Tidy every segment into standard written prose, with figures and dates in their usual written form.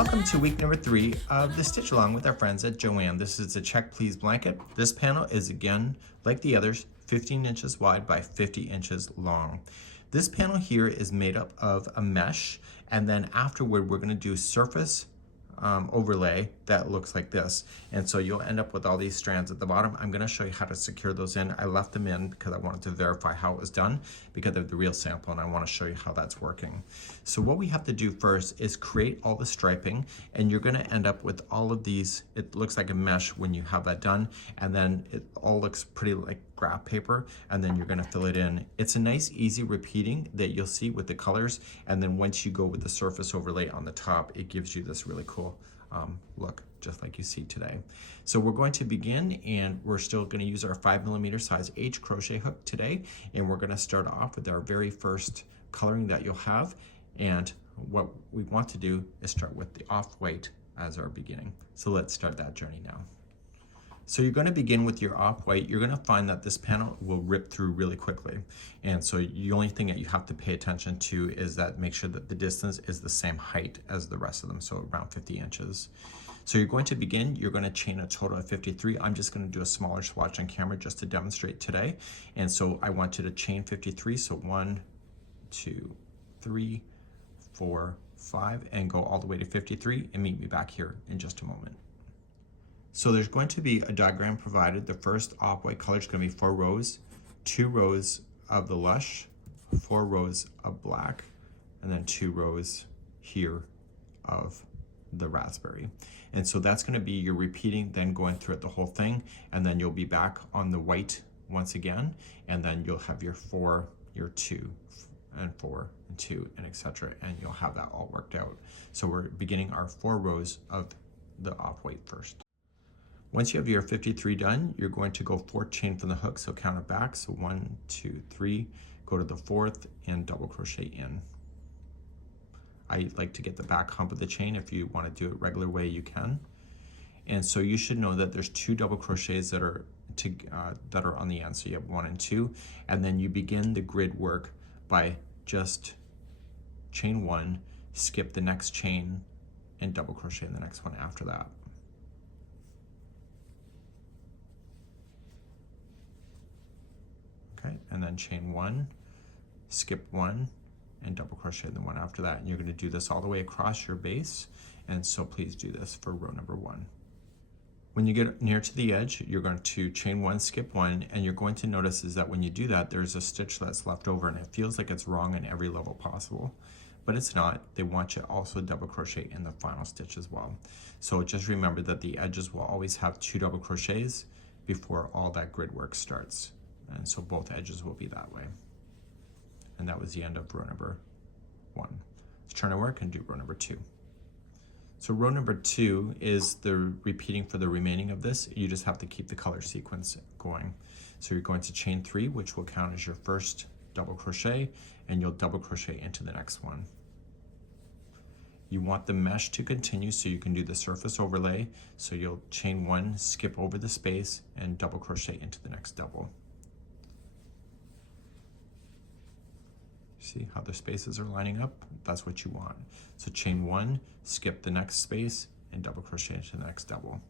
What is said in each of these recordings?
welcome to week number 3 of the stitch along with our friends at JOANN. This is the Check Please blanket. This panel is again, like the others, 15 inches wide by 50 inches long. This panel here is made up of a mesh, and then afterward we're going to do surface overlay that looks like this, and so you'll end up with all these strands at the bottom. I'm going to show you how to secure those in. I left them in because I wanted to verify how it was done because of the real sample, and I want to show you how that's working. So what we have to do first is create all the striping, and you're going to end up with all of these. It looks like a mesh when you have that done, and then it all looks pretty like graph paper, and then you're going to fill it in. It's a nice easy repeating that you'll see with the colors, and then once you go with the surface overlay on the top, it gives you this really cool look, just like you see today. So we're going to begin, and we're still going to use our 5mm size H crochet hook today, and we're going to start off with our very first coloring that you'll have. And what we want to do is start with the off-white as our beginning. So let's start that journey now. So you're going to begin with your off-white. You're going to find that this panel will rip through really quickly. And so the only thing that you have to pay attention to is that make sure that the distance is the same height as the rest of them, so around 50 inches. So you're going to begin, you're going to chain a total of 53. I'm just going to do a smaller swatch on camera just to demonstrate today. And so I want you to chain 53, so 1, 2, 3, 4, 5, and go all the way to 53, and meet me back here in just a moment. So there's going to be a diagram provided. The first off-white color is going to be 4 rows, 2 rows of the lush, 4 rows of black, and then 2 rows here of the raspberry. And so that's going to be your repeating, then going through it the whole thing, and then you'll be back on the white once again, and then you'll have your 4, your 2, and 4, and 2, and etc. And you'll have that all worked out. So we're beginning our 4 rows of the off-white first. Once you have your 53 done, you're going to go 4 chain from the hook, so count it back. So 1, 2, 3, go to the 4th and double crochet in. I like to get the back hump of the chain. If you want to do it regular way, you can. And so you should know that there's 2 double crochets that are on the end. So you have 1 and 2, and then you begin the grid work by just chain 1, skip the next chain, and double crochet in the next one after that. Okay, and then chain 1, skip 1, and double crochet in the one after that. And you're going to do this all the way across your base, and so please do this for row number 1. When you get near to the edge, you're going to chain 1, skip 1, and you're going to notice is that when you do that, there's a stitch that's left over, and it feels like it's wrong in every level possible, but it's not. They want you to also double crochet in the final stitch as well. So just remember that the edges will always have 2 double crochets before all that grid work starts. And so both edges will be that way. And that was the end of row number 1. Let's turn our work and do row number 2. So row number 2 is the repeating for the remaining of this. You just have to keep the color sequence going. So you're going to chain 3, which will count as your first double crochet, and you'll double crochet into the next one. You want the mesh to continue, so you can do the surface overlay. So you'll chain 1, skip over the space, and double crochet into the next double. See how the spaces are lining up? That's what you want. So chain 1, skip the next space, and double crochet into the next double.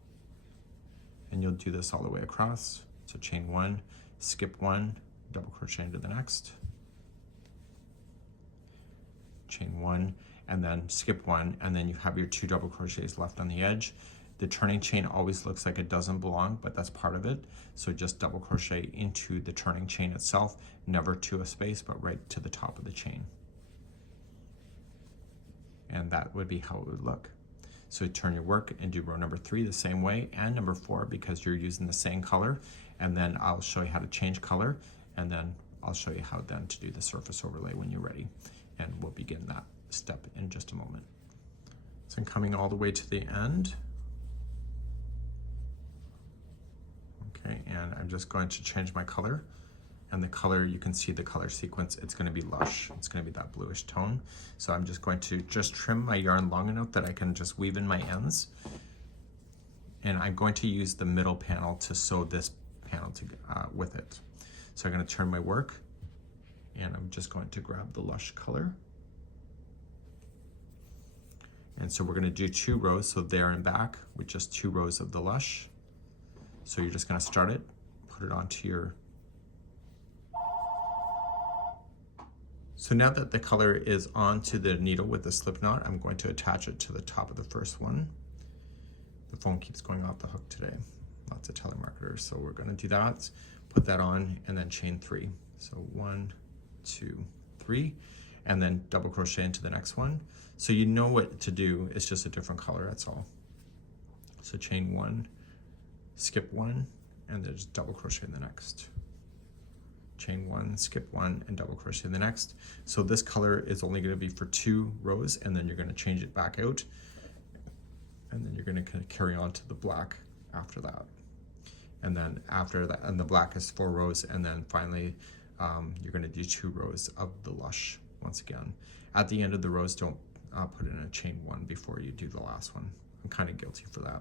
And you'll do this all the way across. So chain 1, skip 1, double crochet into the next. Chain 1, and then skip 1, and then you have your 2 double crochets left on the edge. The turning chain always looks like it doesn't belong, but that's part of it. So just double crochet into the turning chain itself, never to a space, but right to the top of the chain. And that would be how it would look. So turn your work and do row number 3 the same way, and number 4 because you're using the same color. And then I'll show you how to change color, and then I'll show you how then to do the surface overlay when you're ready. And we'll begin that step in just a moment. So I'm coming all the way to the end. Okay, and I'm just going to change my color, and the color, you can see the color sequence, it's going to be lush. It's going to be that bluish tone. So I'm just going to trim my yarn long enough that I can just weave in my ends, and I'm going to use the middle panel to sew this panel with it. So I'm going to turn my work, and I'm just going to grab the lush color, And so we're going to do 2 rows, so there and back with just 2 rows of the lush. So you're just going to start it, put it onto your. So now that the color is onto the needle with the slip knot, I'm going to attach it to the top of the first one. The phone keeps going off the hook today. Lots of telemarketers. So we're going to do that, put that on, and then chain 3. So 1, 2, 3, and then double crochet into the next one. So you know what to do, it's just a different color, that's all. So chain 1, skip 1, and then just double crochet in the next. Chain 1, skip 1, and double crochet in the next. So this color is only going to be for 2 rows, and then you're going to change it back out, and then you're going to carry on to the black after that. And then after that, and the black is 4 rows, and then finally you're going to do 2 rows of the lush once again. At the end of the rows, don't put in a chain 1 before you do the last one. I'm kind of guilty for that.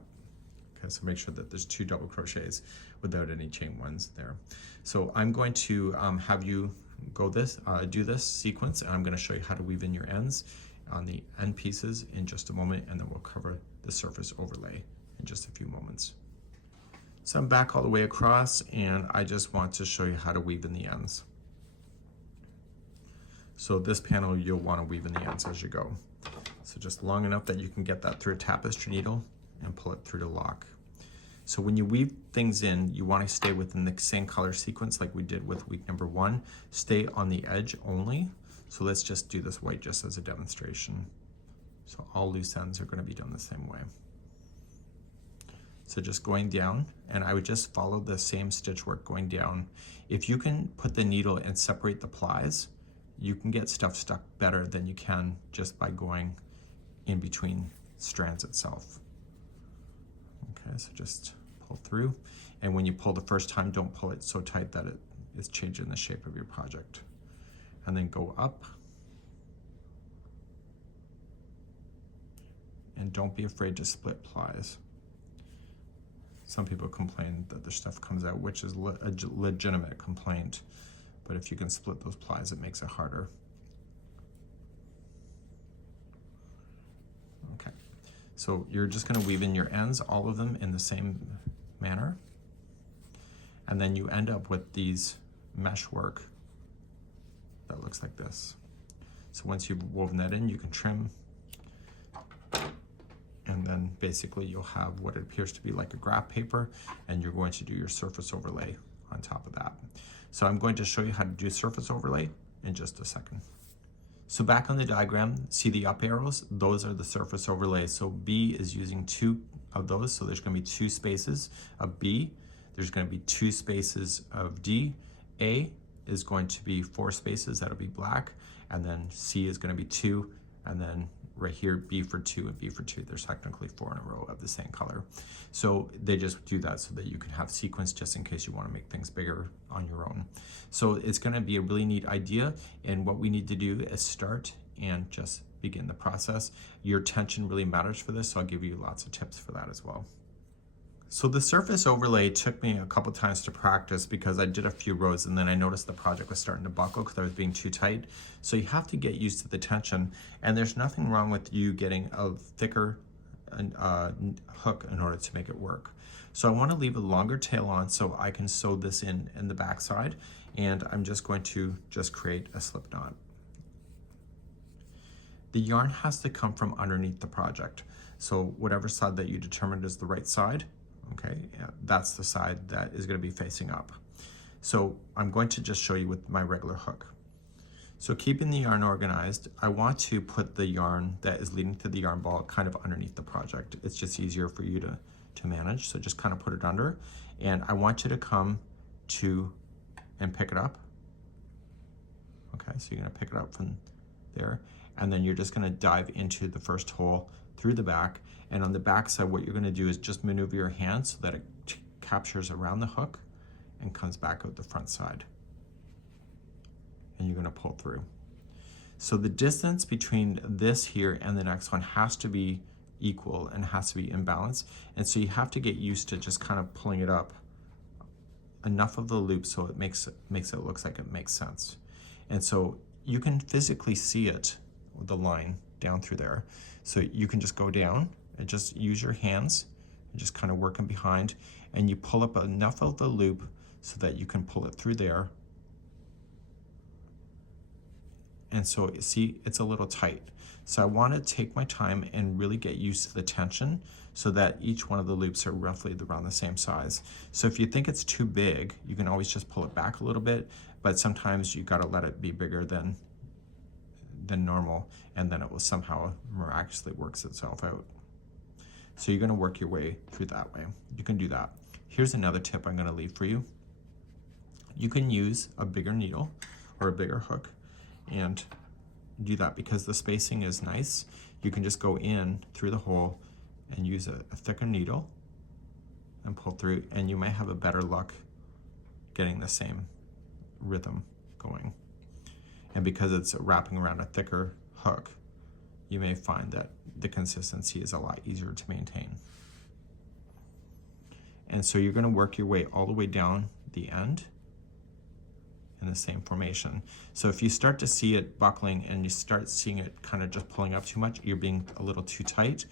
Okay, so make sure that there's 2 double crochets without any chain 1s there. So I'm going to have you go do this sequence, and I'm going to show you how to weave in your ends on the end pieces in just a moment, and then we'll cover the surface overlay in just a few moments. So I'm back all the way across, and I just want to show you how to weave in the ends. So this panel, you'll want to weave in the ends as you go. So just long enough that you can get that through a tapestry needle and pull it through to lock. So when you weave things in, you want to stay within the same color sequence like we did with week number 1. Stay on the edge only. So let's just do this white just as a demonstration. So all loose ends are going to be done the same way. So just going down, and I would just follow the same stitch work going down. If you can put the needle and separate the plies, you can get stuff stuck better than you can just by going in between strands itself. Okay, so just pull through, and when you pull the first time, don't pull it so tight that it is changing the shape of your project. And then go up, and don't be afraid to split plies. Some people complain that their stuff comes out, which is a legitimate complaint, but if you can split those plies, it makes it harder. Okay, so you're just going to weave in your ends, all of them in the same manner, and then you end up with these mesh work that looks like this. So once you've woven that in, you can trim, and then basically you'll have what it appears to be like a graph paper, and you're going to do your surface overlay on top of that. So I'm going to show you how to do surface overlay in just a second. So back on the diagram, see the up arrows? Those are the surface overlays. So B is using 2 of those, so there's going to be 2 spaces of B. There's going to be 2 spaces of D. A is going to be 4 spaces, that'll be black, and then C is going to be 2, and then right here B for 2 and B for 2. There's technically 4 in a row of the same color. So they just do that so that you can have sequence just in case you want to make things bigger on your own. So it's going to be a really neat idea, and what we need to do is start and just begin the process. Your tension really matters for this, so I'll give you lots of tips for that as well. So the surface overlay took me a couple times to practice because I did a few rows and then I noticed the project was starting to buckle because I was being too tight. So you have to get used to the tension, and there's nothing wrong with you getting a thicker hook in order to make it work. So I want to leave a longer tail on so I can sew this in the back side, and I'm just going to create a slip knot. The yarn has to come from underneath the project. So whatever side that you determined is the right side, okay, that's the side that is going to be facing up. So I'm going to just show you with my regular hook. So keeping the yarn organized, I want to put the yarn that is leading to the yarn ball kind of underneath the project. It's just easier for you to manage. So just kind of put it under, and I want you to come to and pick it up. Okay, so you're going to pick it up from there, and then you're just going to dive into the first hole through the back, and on the back side what you're going to do is just maneuver your hand so that it captures around the hook and comes back out the front side, and you're going to pull through. So the distance between this here and the next one has to be equal and has to be in balance, and so you have to get used to just kind of pulling it up enough of the loop so it makes it looks like it makes sense. And so you can physically see it, the line down through there. So you can just go down and just use your hands and just kind of working behind, and you pull up enough of the loop so that you can pull it through there. And so see, it's a little tight. So I want to take my time and really get used to the tension so that each one of the loops are roughly around the same size. So if you think it's too big, you can always just pull it back a little bit, but sometimes you got to let it be bigger than normal, and then it will somehow miraculously works itself out. So you're going to work your way through that way. You can do that. Here's another tip I'm going to leave for you. You can use a bigger needle or a bigger hook and do that because the spacing is nice. You can just go in through the hole and use a thicker needle and pull through, and you may have a better luck getting the same rhythm going. And because it's wrapping around a thicker hook, you may find that the consistency is a lot easier to maintain. And so you're going to work your way all the way down the end in the same formation. So if you start to see it buckling and you start seeing it kind of just pulling up too much, you're being a little too tight.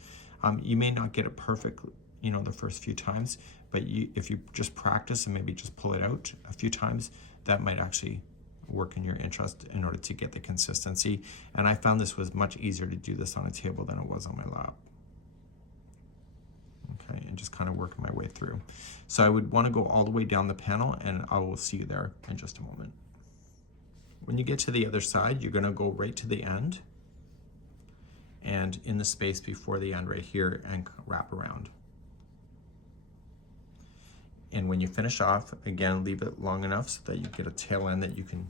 You may not get it perfect, you know, the first few times, but if you just practice and maybe just pull it out a few times, that might actually work in your interest in order to get the consistency. And I found this was much easier to do this on a table than it was on my lap. Okay, and just kind of working my way through. So I would want to go all the way down the panel, and I will see you there in just a moment. When you get to the other side, you're going to go right to the end and in the space before the end right here and wrap around. And when you finish off, again, leave it long enough so that you get a tail end that you can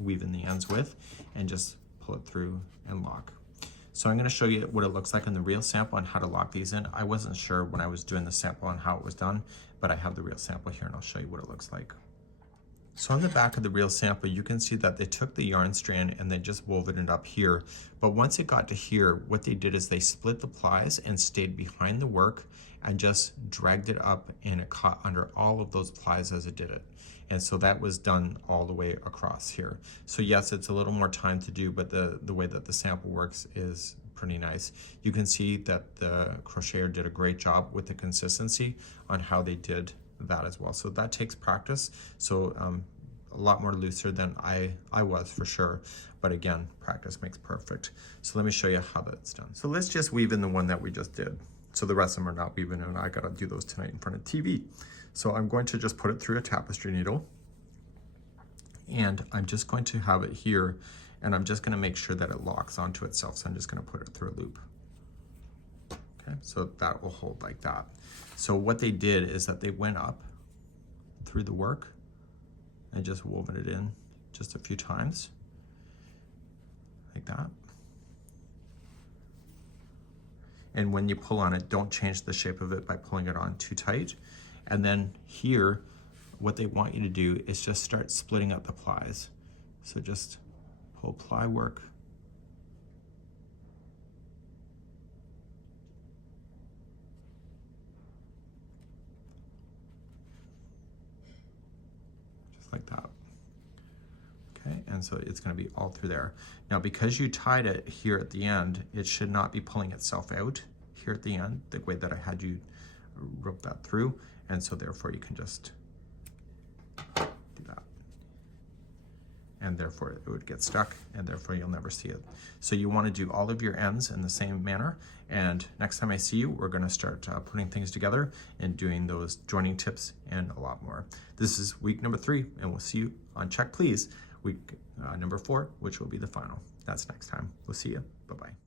weave in the ends with, and just pull it through and lock. So I'm going to show you what it looks like in the real sample and how to lock these in. I wasn't sure when I was doing the sample on how it was done, but I have the real sample here and I'll show you what it looks like. So on the back of the real sample, you can see that they took the yarn strand and they just woven it up here. But once it got to here, what they did is they split the plies and stayed behind the work and just dragged it up, and it caught under all of those plies as it did it. And so that was done all the way across here. So yes, it's a little more time to do, but the way that the sample works is pretty nice. You can see that the crocheter did a great job with the consistency on how they did that as well. So that takes practice. So a lot more looser than I was for sure. But again, practice makes perfect. So let me show you how that's done. So let's just weave in the one that we just did. So the rest of them are not weaving, and I gotta do those tonight in front of TV. So I'm going to just put it through a tapestry needle, and I'm just going to have it here, and I'm just gonna make sure that it locks onto itself. So I'm just gonna put it through a loop. Okay, so that will hold like that. So what they did is that they went up through the work and just woven it in just a few times, like that. And when you pull on it, don't change the shape of it by pulling it on too tight. And then here, what they want you to do is just start splitting up the plies. So just pull ply work. Just like that. Okay, and so it's going to be all through there. Now, because you tied it here at the end, it should not be pulling itself out here at the end, the way that I had you rope that through, and so therefore you can just do that. And therefore it would get stuck, and therefore you'll never see it. So you want to do all of your ends in the same manner, and next time I see you, we're going to start putting things together and doing those joining tips and a lot more. This is week number 3, and we'll see you on Check Please, week number 4, which will be the final. That's next time. We'll see you. Bye-bye.